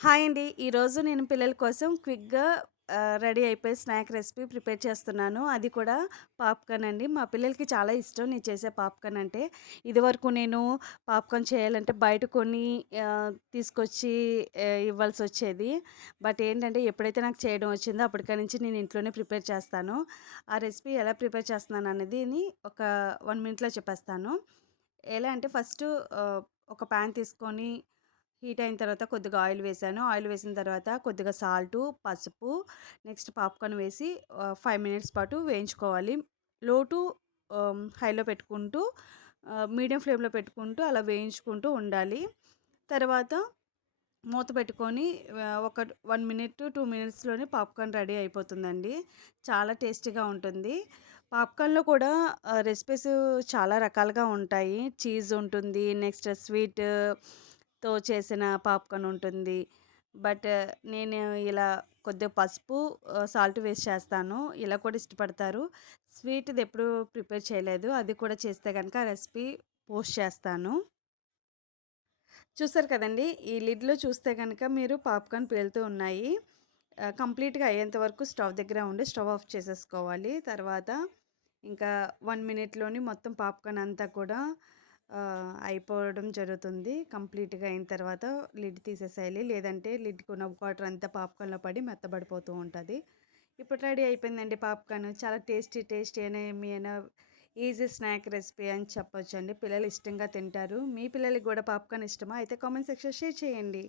Hi అండి. ఈరోజు నేను పిల్లల కోసం క్విక్‌గా రెడీ అయిపోయే స్నాక్ రెసిపీ ప్రిపేర్ చేస్తున్నాను. అది కూడా పాప్‌కార్న్ అండి. మా పిల్లలకి చాలా ఇష్టం నేను చేసే పాప్‌కార్న్ అంటే. ఇదివరకు నేను పాప్‌కార్న్ చేయాలంటే బయట కొని తీసుకొచ్చి ఇవ్వాల్సి వచ్చేది బట్ ఏంటంటే ఎప్పుడైతే నాకు చేయడం వచ్చిందో అప్పటికా నుంచి నేను ఇంట్లోనే ప్రిపేర్ చేస్తాను. ఆ రెసిపీ ఎలా ప్రిపేర్ చేస్తున్నాను అనేది ఒక వన్ మినిట్‌లో చెప్పేస్తాను. ఎలా అంటే ఫస్ట్ ఒక ప్యాన్ తీసుకొని హీట్ అయిన తర్వాత కొద్దిగా ఆయిల్ వేసాను ఆయిల్ వేసిన తర్వాత కొద్దిగా సాల్టు, పసుపు, నెక్స్ట్ పాప్‌కార్న్ వేసి ఫైవ్ మినిట్స్ పాటు వేయించుకోవాలి. లో టు హైలో పెట్టుకుంటూ మీడియం ఫ్లేమ్‌లో పెట్టుకుంటూ అలా వేయించుకుంటూ ఉండాలి. తర్వాత మూత పెట్టుకొని ఒక వన్ మినిట్, టూ మినిట్స్‌లోనే పాప్‌కార్న్ రెడీ అయిపోతుందండి. చాలా టేస్టీగా ఉంటుంది. పాప్‌కార్న్‌లో కూడా రెసిపీస్ చాలా రకాలుగా ఉంటాయి. చీజ్ ఉంటుంది. నెక్స్ట్ స్వీట్ తో చేసిన పాప్‌కార్న్ ఉంటుంది. బట్ నేను ఇలా కొద్దిగా పసుపు, సాల్ట్ వేస్ట్ చేస్తాను. ఇలా కూడా ఇష్టపడతారు. స్వీట్‌ది ఎప్పుడు ప్రిపేర్ చేయలేదు. అది కూడా చేస్తే కనుక రెసిపీ పోస్ట్ చేస్తాను. చూసారు కదండీ! ఈ లిడ్‌లో చూస్తే కనుక మీరు పాప్‌కార్న్ పేలుతూ ఉన్నాయి. కంప్లీట్‌గా అయ్యేంత వరకు స్టవ్ దగ్గర ఉండి స్టవ్ ఆఫ్ చేసేసుకోవాలి. తర్వాత ఇంకా వన్ మినిట్‌లోని మొత్తం పాప్‌కార్న్ అంతా కూడా అయిపోవడం జరుగుతుంది. కంప్లీట్‌గా అయిన తర్వాత లిడ్ తీసేసేయాలి. లేదంటే లిడ్‌కున్న వాటర్ అంతా పాప్‌కార్న్‌లో పడి మెత్తబడిపోతూ ఉంటుంది ఇప్పుడు రెడీ అయిపోయిందండి పాప్‌కార్న్. చాలా టేస్టీ టేస్టీ అయిన మీ అయినా ఈజీ స్నాక్ రెసిపీ అని చెప్పొచ్చండి. పిల్లలు ఇష్టంగా తింటారు. మీ పిల్లలకి కూడా పాప్‌కార్న్ ఇష్టమా? అయితే కామెంట్ సెక్షన్ షేర్ చేయండి.